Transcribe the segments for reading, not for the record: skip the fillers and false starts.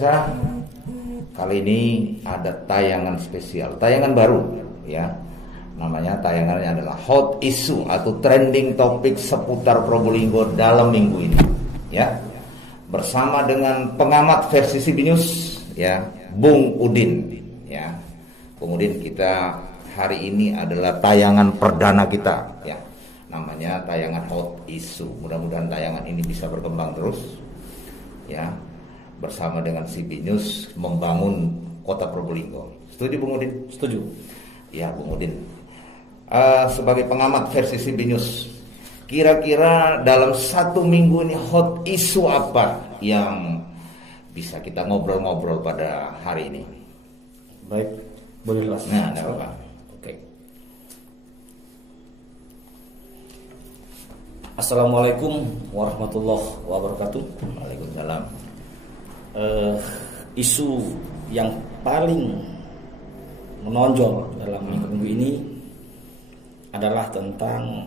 pemirsa, kali ini ada tayangan spesial, tayangan baru ya. Namanya tayangannya adalah Hot Issue atau trending topik seputar Probolinggo dalam minggu ini ya. Bersama dengan pengamat versi CB News ya, Bung Udin ya. Bung Udin, kita hari ini adalah tayangan perdana kita ya. Namanya tayangan Hot Issue. Mudah-mudahan tayangan ini bisa berkembang terus ya. Bersama dengan CB News membangun kota Probolinggo. Setuju Bung Udin? Setuju. Ya Bung Udin, sebagai pengamat versi CB News, kira-kira dalam satu minggu ini hot issue apa yang bisa kita ngobrol-ngobrol pada hari ini? Baik, boleh langsung. Nah, ada apa? Oke. Assalamualaikum warahmatullahi wabarakatuh. Waalaikumsalam. Isu yang paling menonjol dalam minggu ini adalah tentang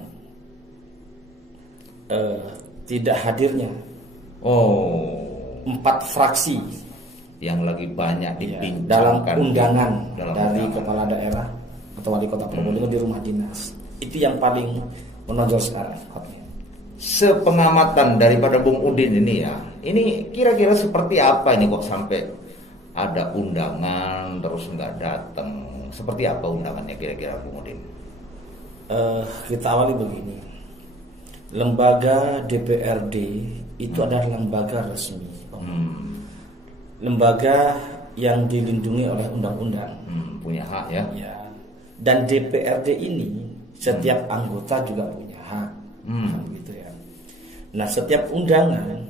tidak hadirnya 4 fraksi yang lagi banyak dibincangkan dalam undangan dalam dari undangan. kepala daerah atau wali kota Probolinggo di rumah dinas. Itu yang paling menonjol sekarang. Sepengamatan daripada Bung Udin ini ya, ini kira-kira seperti apa ini kok sampai ada undangan terus nggak datang? Seperti apa undangannya kira-kira Bung Udin? Kita awali begini. Lembaga DPRD itu adalah lembaga resmi, lembaga yang dilindungi oleh undang-undang, punya hak ya. ya. Dan DPRD ini setiap anggota juga punya hak, gitu ya. Nah, setiap undangan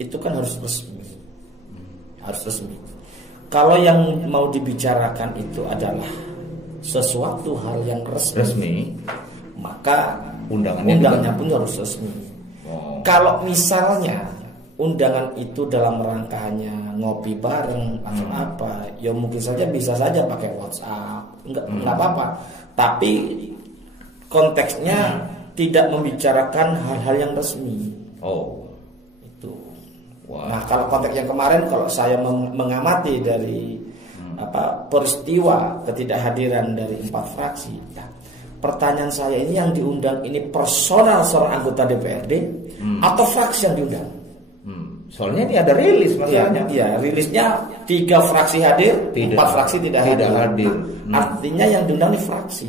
itu kan harus resmi, harus resmi. Kalau yang mau dibicarakan itu adalah sesuatu hal yang resmi, maka undangannya pun harus resmi. Kalau misalnya undangan itu dalam rangka hanya ngopi bareng atau apa, ya mungkin saja bisa saja pakai WhatsApp, enggak apa-apa. Tapi konteksnya tidak membicarakan hal-hal yang resmi. Itu. Nah, kalau konteks yang kemarin, kalau saya mengamati dari peristiwa ketidakhadiran dari 4 fraksi, ya, pertanyaan saya ini yang diundang ini personal seorang anggota DPRD atau fraksi yang diundang? Soalnya ini ada rilis masalahnya. Iya, rilisnya 3 fraksi hadir, 4 fraksi tidak hadir. Artinya yang diundang ini fraksi.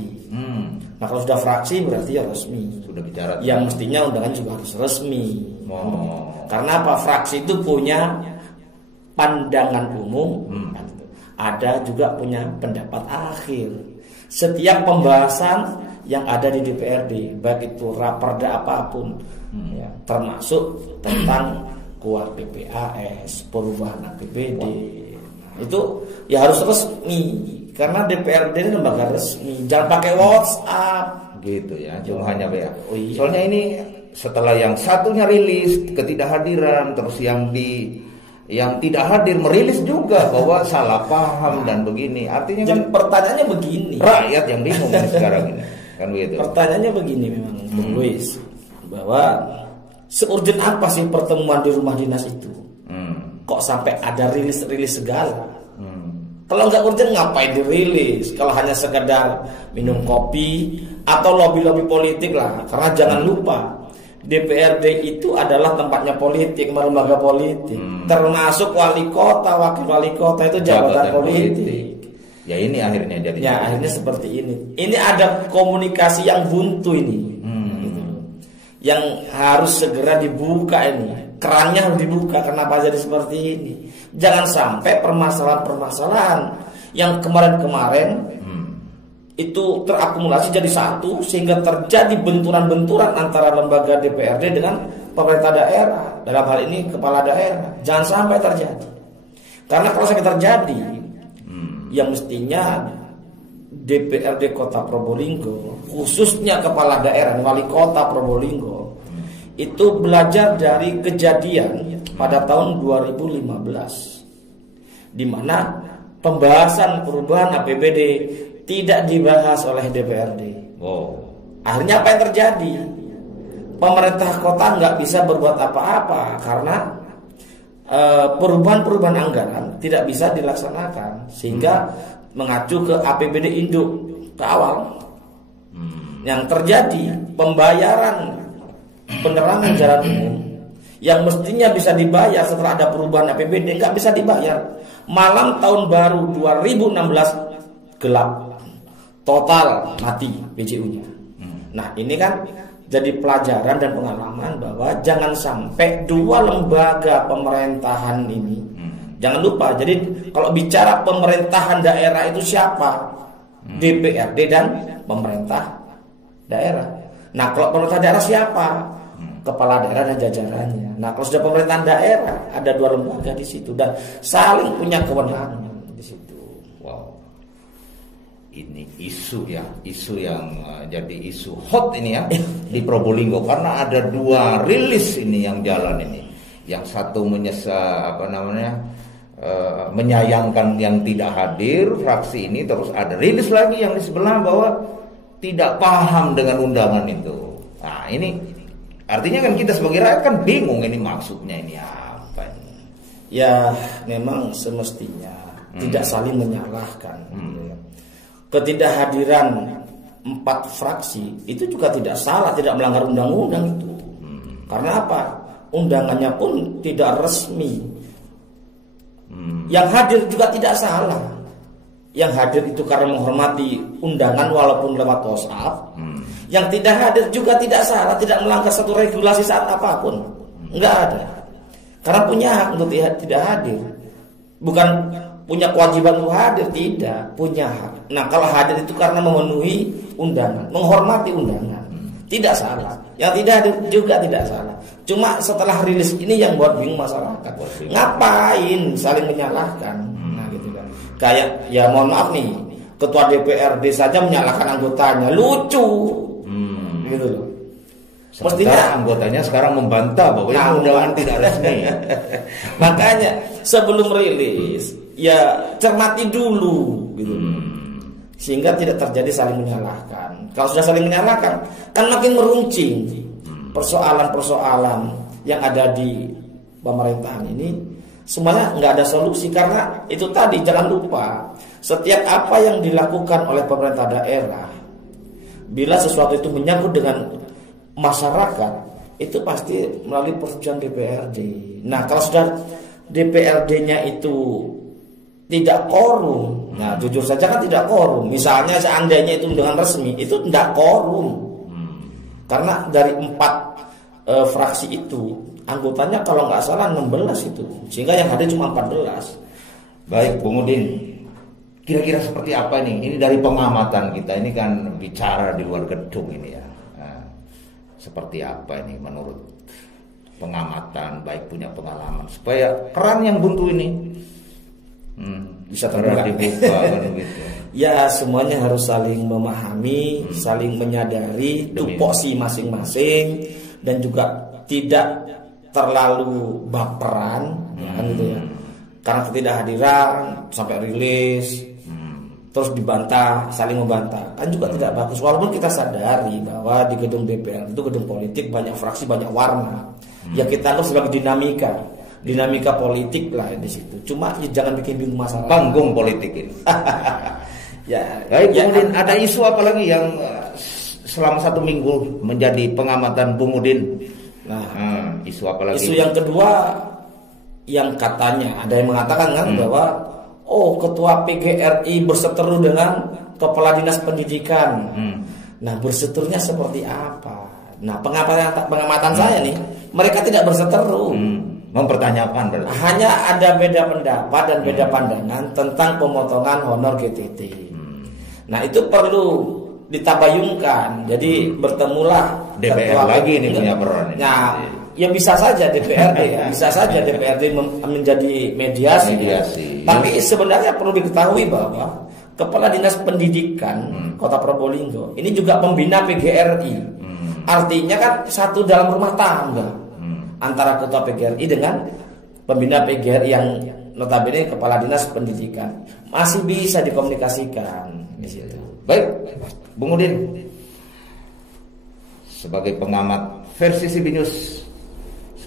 Nah, kalau sudah fraksi berarti ya resmi. Sudah bicara. Yang mestinya undangan juga harus resmi. Karena apa? Fraksi itu punya pandangan umum, ada juga punya pendapat akhir. Setiap pembahasan yang ada di DPRD, baik itu raperda apapun, ya, termasuk tentang keluar PPAS, perubahan APBD, itu ya harus resmi. Karena DPRD ini lembaga resmi, jangan pakai WhatsApp gitu ya, cuma hanya WA. Iya. Soalnya ini setelah yang satunya rilis ketidakhadiran, terus yang tidak hadir merilis juga bahwa salah paham dan begini. Artinya jadi kan pertanyaannya begini. Rakyat yang bingung ini sekarang ini. Kan begitu. Pertanyaannya begini memang, Bung Luis, bahwa seurgent apa sih pertemuan di rumah dinas itu? Kok sampai ada rilis-rilis segala? Kalau nggak urgent ngapain dirilis? Kalau hanya sekedar minum kopi atau lobby-lobby politik lah. Karena jangan lupa DPRD itu adalah tempatnya politik, lembaga politik, termasuk wali kota, wakil wali kota itu jabatan politik. Ya ini akhirnya jadi. Ya akhirnya seperti ini. Ini ada komunikasi yang buntu ini, gitu. Yang harus segera dibuka ini. Kerannya harus dibuka. Kenapa jadi seperti ini? Jangan sampai permasalahan-permasalahan yang kemarin-kemarin itu terakumulasi jadi satu sehingga terjadi benturan-benturan antara lembaga DPRD dengan pemerintah daerah, dalam hal ini kepala daerah. Jangan sampai terjadi. Karena kalau sampai terjadi, yang mestinya DPRD Kota Probolinggo, khususnya kepala daerah, wali kota Probolinggo, itu belajar dari kejadian pada tahun 2015, di mana pembahasan perubahan APBD tidak dibahas oleh DPRD. Akhirnya apa yang terjadi? Pemerintah kota nggak bisa berbuat apa-apa karena perubahan-perubahan anggaran tidak bisa dilaksanakan sehingga mengacu ke APBD induk ke awal. Yang terjadi pembayaran penerangan jalan umum yang mestinya bisa dibayar setelah ada perubahan APBD nggak bisa dibayar. Malam tahun baru 2016 gelap, total mati PJU-nya. Nah ini kan jadi pelajaran dan pengalaman bahwa jangan sampai dua lembaga pemerintahan ini, jangan lupa. Jadi kalau bicara pemerintahan daerah itu siapa? DPRD dan pemerintah daerah. Nah kalau pemerintah daerah siapa? Kepala daerah dan jajarannya. Nah kalau sudah pemerintahan daerah ada dua lembaga di situ dan saling punya kewenangan di situ. Wow, ini isu ya, isu yang jadi isu hot ini ya di Probolinggo karena ada dua rilis ini yang jalan ini. Yang satu menyayangkan yang tidak hadir fraksi ini, terus ada rilis lagi yang di sebelah bahwa tidak paham dengan undangan itu. Nah ini artinya kan kita sebagai rakyat kan bingung ini maksudnya ini apa ini. Ya memang semestinya tidak saling menyalahkan. Ketidakhadiran 4 fraksi itu juga tidak salah, tidak melanggar undang-undang itu. Karena apa? Undangannya pun tidak resmi. Yang hadir juga tidak salah. Yang hadir itu karena menghormati undangan walaupun lewat WhatsApp. Yang tidak hadir juga tidak salah, tidak melanggar satu regulasi saat apapun. Enggak ada. Karena punya hak untuk tidak hadir. Bukan punya kewajiban untuk hadir, tidak, punya hak. Nah, kalau hadir itu karena memenuhi undangan, menghormati undangan. Tidak salah. Yang tidak hadir juga tidak salah. Cuma setelah rilis ini yang buat bingung masyarakat. Ngapain saling menyalahkan? Nah, gitu kan. Kayak ya mohon maaf nih, ketua DPRD saja menyalahkan anggotanya, lucu. Gitu loh. Mestinya anggotanya sekarang membantah bahwa ini undangan tidak resmi. Makanya sebelum rilis ya cermati dulu gitu. Sehingga tidak terjadi saling menyalahkan. Kalau sudah saling menyalahkan kan makin meruncing persoalan-persoalan yang ada di pemerintahan ini. Semuanya nggak ada solusi karena itu tadi jangan lupa setiap apa yang dilakukan oleh pemerintah daerah, bila sesuatu itu menyangkut dengan masyarakat, itu pasti melalui persetujuan DPRD. Nah kalau sudah DPRD-nya itu tidak korum, nah jujur saja kan tidak korum. Misalnya seandainya itu dengan resmi, itu tidak korum. Karena dari 4 fraksi itu anggotanya kalau nggak salah 16 itu, sehingga yang hadir cuma 14. Baik, Bung Udin, kira-kira seperti apa nih? Ini dari pengamatan kita, ini kan bicara di luar gedung ini ya. Nah, seperti apa ini menurut pengamatan, baik punya pengalaman, supaya keran yang buntu ini bisa terbuka kan gitu. Ya semuanya harus saling memahami, saling menyadari tupoksi masing-masing, dan juga tidak terlalu baperan, kan gitu ya. Karena ketidakhadiran sampai rilis, terus dibantah, saling membantah, kan juga tidak bagus. Walaupun kita sadari bahwa di gedung DPR itu gedung politik, banyak fraksi, banyak warna. Ya kita anggap sebagai dinamika politik lah di situ. Cuma ya jangan bikin bingung masalah. Panggung politik ini. Ya, baik, kemudian ada isu apa lagi yang selama 1 minggu menjadi pengamatan Bung Udin? Nah, isu apa lagi? Isu yang kedua yang katanya ada yang mengatakan kan bahwa ketua PGRI berseteru dengan kepala dinas pendidikan. Nah, berseterunya seperti apa? Nah, pengamatan saya nih, mereka tidak berseteru. Mempertanyakan berarti. Hanya ada beda pendapat dan beda pandangan tentang pemotongan honor GTT. Nah, itu perlu ditabayunkan. Jadi bertemulah DPR lagi ini punya peran. Nah, ya bisa saja DPRD ya. Bisa saja DPRD menjadi mediasi. Tapi sebenarnya perlu diketahui bahwa Kepala Dinas Pendidikan Kota Probolinggo ini juga pembina PGRI. Artinya kan satu dalam rumah tangga antara Ketua PGRI dengan pembina PGRI yang notabene Kepala Dinas Pendidikan. Masih bisa dikomunikasikan di situ. Baik, Bung Udin, sebagai pengamat versi CB News,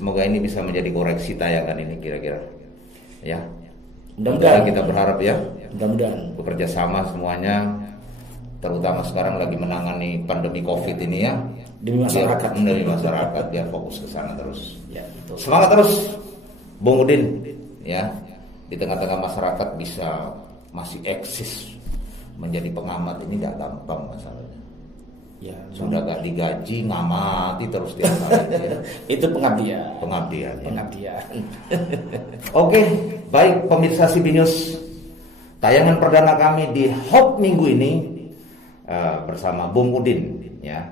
Semoga ini bisa menjadi koreksi tayangan ini kira-kira. Ya. Mudah-mudahan kita berharap ya. Mudah-mudahan Bekerja sama semuanya, terutama sekarang lagi menangani pandemi COVID ini ya. demi masyarakat. Demi masyarakat biar fokus ke sana terus. Ya, betul. Semangat terus, Bung Udin. Ya, di tengah-tengah masyarakat bisa masih eksis menjadi pengamat ini tidak gampang masalahnya. Ya, Sudah gak digaji, ngamati terus tiap hari. Ya. itu pengabdian. Pengabdian. Ya. Pengabdian. Oke, baik pemirsa CP News. Tayangan perdana kami di Hop minggu ini bersama Bung Udin. Ya,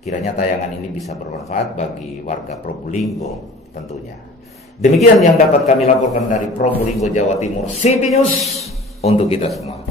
kiranya tayangan ini bisa bermanfaat bagi warga Probolinggo tentunya. Demikian yang dapat kami laporkan dari Probolinggo, Jawa Timur. CP News untuk kita semua.